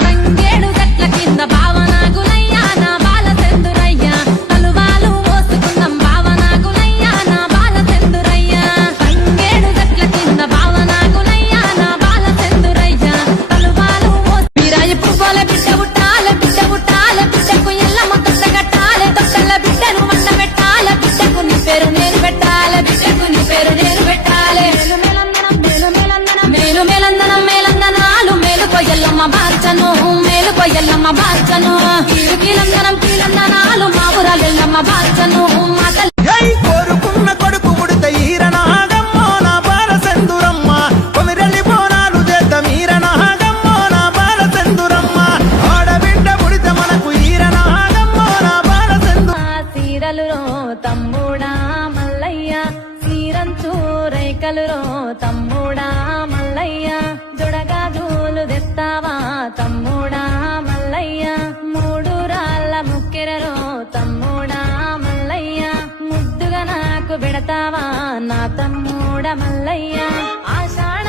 తంగేడు గట్ల కింద భావనాగులయ్యా నా బాల సెందురయ్యా తలువాలు మోసుకుందాం భావనాగులయ్యా నా బాల సెందురయ్యా తంగేడు గట్ల కింద భావనాగులయ్యా నా బాల సెందురయ్యా తలువాలు వీరాయి పువ్వుల బిడ్డ పుట్టాలే బిడ్డకు ఎల్లమ్మ కట్ట కట్టాలే తొట్టల బిడ్డను వంట పెట్టాలే బిడ్డకు నీ పేరు నేను పెట్టాలే బిడ్డకు నీ పేరు నేను పెట్టాలే మేలు మేలందనం మేలందనాలు మేలుకో ఎల్లమ్మ బార్చను కీలందనాలు మా ఊరాలెల్లమ్మ బార్చను కోరుకున్న కొడుకు పుడితే ఈరనాగమ్మో నా బాల సెందురమ్మ కొమిరెల్లి బోనాలు చేద్దాం ఈరనాగమ్మో నా బాల సెందురమ్మ ఆడబిడ్డ పుడితే మనకు ఈరనాగమ్మో నా బాల సెందు సీరలు తమ్ముడా మల్లయ్య సీరంచు రైకలు తమ్ముడా మల్లయ్య జొడగా జూలు తెస్తావా తమ్ముడా మల్లయ్య మూడు రాళ్ళ ముక్కెరలో తమ్ముడా మల్లయ్య ముద్దుగా నాకు పెడతావా నా తమ్ముడ మల్లయ్య ఆషాఢ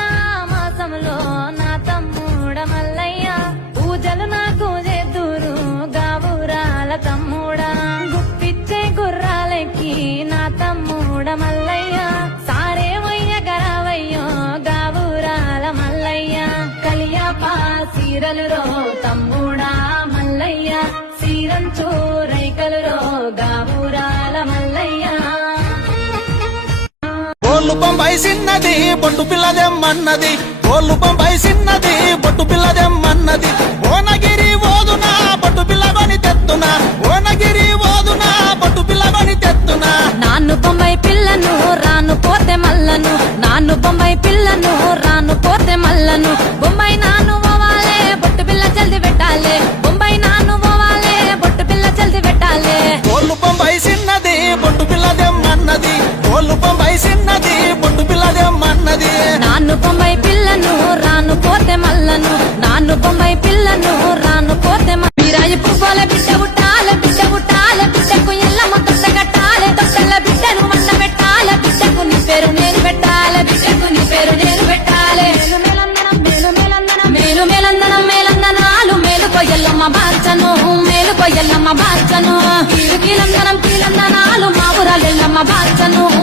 మాసంలో నా తమ్ముడ మల్లయ్య పూజలు నాకు చేద్దూరు గావురాల తమ్ముడా గుప్పిచ్చే గుర్రాలెక్కి నా తమ్ముడ మల్లయ్య సారే వయ్య గరావయ్యో గావురాల మల్లయ్య కలియాపా సీరలు తమ్ముడా మల్లయ్య సీరంచు రైకలు గావురాల మల్లయ్య కోళ్ళు బొంబై సిన్నది బొట్టు పిల్లదెమ్మన్నది కోళ్ళు బొంబై సిన్నది బొట్టు పిల్లదెమ్మన్నది ఓనగిరి ఓదునా బొట్టు పిల్లగొని తెత్తునా ఓనగిరి ఓదునా బొట్టు పిల్లగొని తెత్తునా నాన్ను బొంబై పిల్లను రాను పోతే మల్లను నాన్ను బొంబై పిల్లను రాను పోతే మల్లను బొంబై నాను పోవాలే బొట్టు పిల్ల జల్ది పెట్టాలే బొంబై నాను పోవాలే బొట్టు పిల్ల జల్ది పెట్టాలే కోళ్ళు బొంబై సిన్నది బొట్టు పిల్లదెమ్మన్నది కోళ్ళు బొంబై సిన్నది బొట్టు పిల్లదెమ్మన్నది నాన్ను బొంబై పిల్లను రాను పోతే మల్లను నాన్ను బొంబై పిల్లను